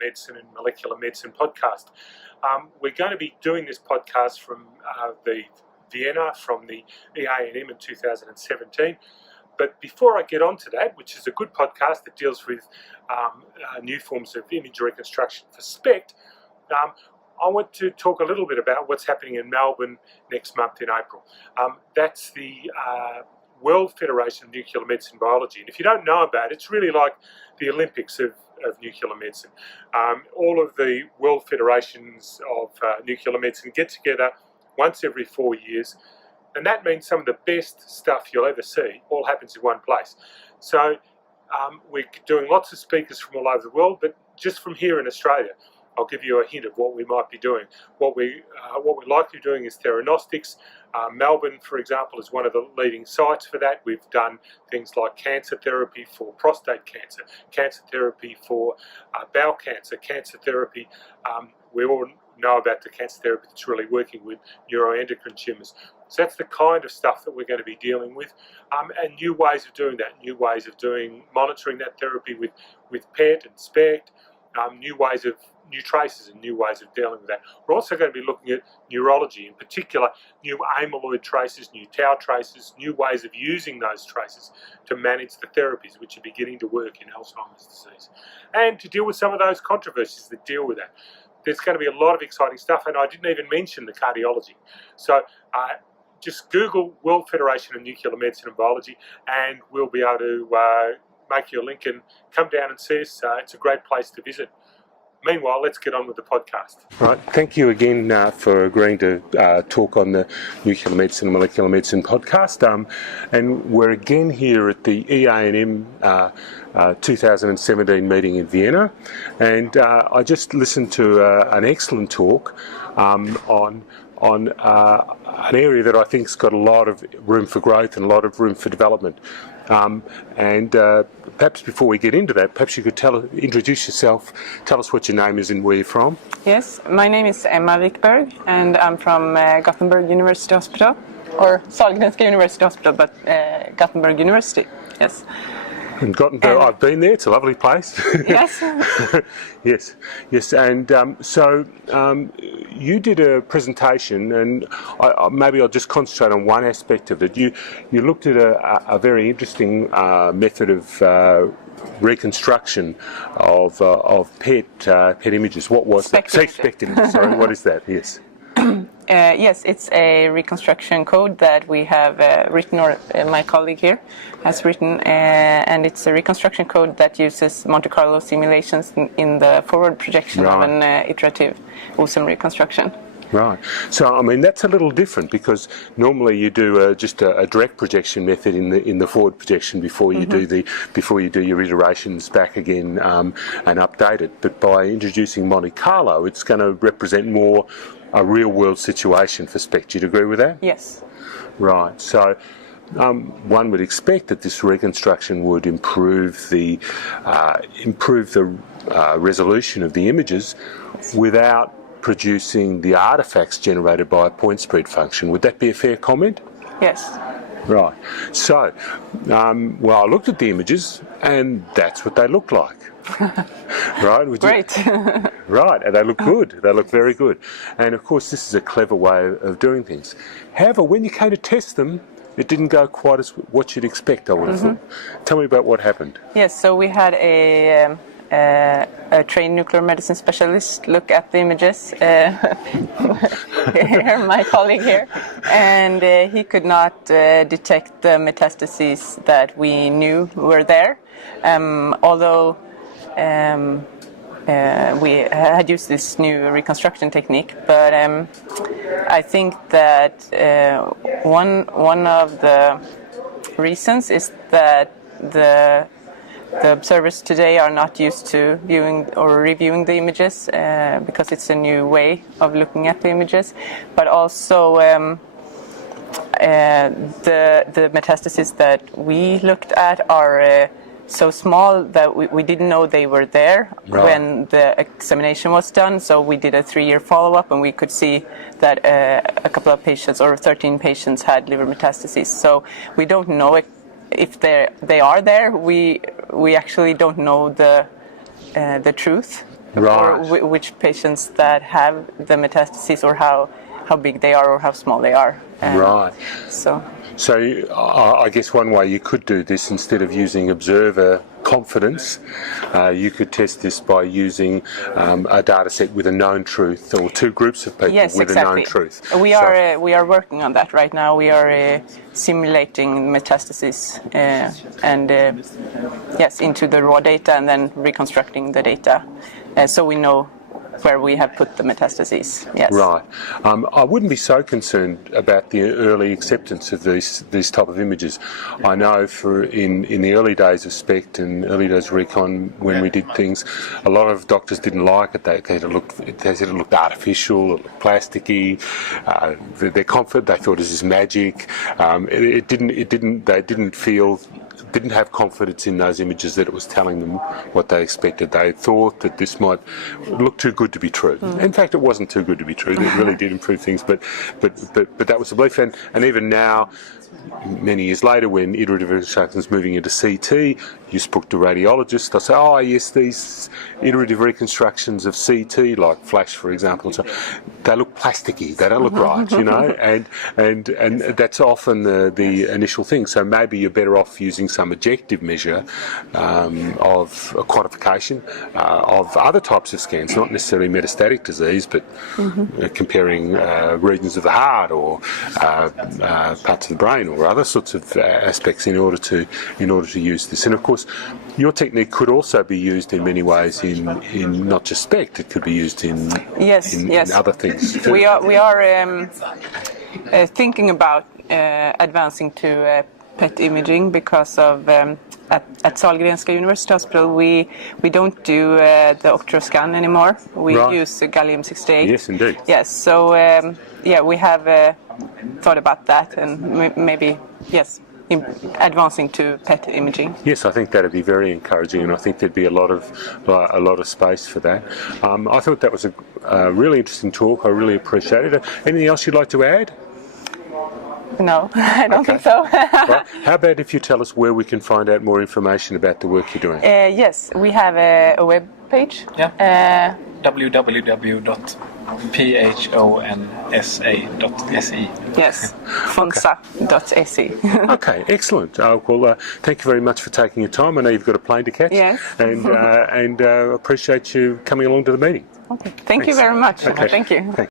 Medicine and Molecular Medicine podcast. We're going to be doing this podcast from the Vienna, from the EANM in 2017. But before I get on to that, which is a good podcast that deals with new forms of image reconstruction for SPECT, I want to talk a little bit about what's happening in Melbourne next month in April. That's the World Federation of Nuclear Medicine Biology. And if you don't know about it, it's really like the Olympics of nuclear medicine. All of the world federations of nuclear medicine get together once every 4 years, and that means some of the best stuff you'll ever see all happens in one place. So we're doing lots of speakers from all over the world, but just from here in Australia, I'll give you a hint of what we might be doing. What we're likely doing is theranostics. Melbourne, for example, is one of the leading sites for that. We've done things like cancer therapy for prostate cancer, cancer therapy for bowel cancer, cancer therapy. We all know about the cancer therapy that's really working with neuroendocrine tumours. So that's the kind of stuff that we're going to be dealing with, and new ways of doing that, new ways of monitoring that therapy with PET and SPECT, new traces and new ways of dealing with that. We're also going to be looking at neurology, in particular new amyloid traces, new tau traces, new ways of using those traces to manage the therapies which are beginning to work in Alzheimer's disease, and to deal with some of those controversies that deal with that. There's going to be a lot of exciting stuff, and I didn't even mention the cardiology. So just Google World Federation of Nuclear Medicine and Biology, and we'll be able to make you a link and come down and see us. It's a great place to visit. Meanwhile, let's get on with the podcast. Right, thank you again for agreeing to talk on the Nuclear Medicine and Molecular Medicine podcast. And we're again here at the EANM 2017 meeting in Vienna. And I just listened to an excellent talk on an area that I think's got a lot of room for growth and a lot of room for development. Perhaps before we get into that, perhaps you could introduce yourself, tell us what your name is and where you're from. Yes, my name is Emma Wikberg, and I'm from Gothenburg University Hospital, or Sahlgrenska University Hospital, but Gothenburg University, yes. In Gothenburg, I've been there. It's a lovely place. Yes. yes. And so you did a presentation, and maybe I'll just concentrate on one aspect of it. You looked at a very interesting method of reconstruction of PET images. What was SPECT that? SPECT images. Sorry, what is that? Yes. Yes, it's a reconstruction code that we have written, or my colleague here has written, and it's a reconstruction code that uses Monte Carlo simulations in the forward projection of an iterative Olsen reconstruction. Right. So, I mean, that's a little different, because normally you do just a direct projection method in the forward projection before you do your iterations back again and update it. But by introducing Monte Carlo, it's going to represent more a real-world situation for SPECT. You'd agree with that? Yes. Right. So one would expect that this reconstruction would improve the resolution of the images without producing the artifacts generated by a point spread function. Would that be a fair comment? Yes. Right. So, I looked at the images, and that's what they look like. Right? Great. Right, and they look good. They look very good. And of course, this is a clever way of doing things. However, when you came to test them, it didn't go quite as what you'd expect, I would have thought. Tell me about what happened. Yes, so we had a trained nuclear medicine specialist look at the images, my colleague here, and he could not detect the metastases that we knew were there, although we had used this new reconstruction technique. But I think that one of the reasons is that the observers today are not used to viewing or reviewing the images because it's a new way of looking at the images, but also the metastases that we looked at are so small that we didn't know they were there when the examination was done. So we did a 3-year follow-up, and we could see that a couple of patients, or 13 patients, had liver metastases. So we don't know if they are there. We actually don't know the truth or which patients that have the metastases, or how big they are or how small they are. Right. So I guess one way you could do this, instead of using observer confidence, you could test this by using a data set with a known truth, or two groups of people with a known truth. We are working on that right now. We are simulating metastases into the raw data, and then reconstructing the data, so we know where we have put the metastases. Yes. Right. I wouldn't be so concerned about the early acceptance of these type of images. I know in the early days of SPECT and early days of Recon, when we did things, a lot of doctors didn't like it. They said it looked artificial, it looked plasticky. They're confident. They thought this is magic. They didn't have confidence in those images that it was telling them what they expected. They thought that this might look too good to be true. In fact, it wasn't too good to be true. It really did improve things, but that was the belief. And even now, many years later, when iterative reconstruction is moving into CT, you spoke to radiologists, they'll say, oh yes, these iterative reconstructions of CT, like FLASH for example, so they look plasticky, they don't look right, you know, and that's often the initial thing. So maybe you're better off using some objective measure of a quantification of other types of scans, not necessarily metastatic disease, but comparing regions of the heart or parts of the brain or other sorts of aspects in order to use this. And of course, your technique could also be used in many ways in not just SPECT. It could be used in other things too. We are thinking about advancing to PET imaging because of at Sahlgrenska University Hospital we don't do the octoscan anymore. We use gallium-68. Yes, indeed. Yes, so we have thought about that, and maybe advancing to PET imaging. Yes, I think that'd be very encouraging, and I think there'd be a lot of space for that. I thought that was a really interesting talk. I really appreciated it. Anything else you'd like to add? No, I don't think so. Right. How about if you tell us where we can find out more information about the work you're doing? Yes, we have a web page. Yeah. www.phonsa.se. Yes, fonsa.se. Okay, excellent. Well, thank you very much for taking your time. I know you've got a plane to catch. Yes. And appreciate you coming along to the meeting. Okay. Thank you very much. Okay. Thank you.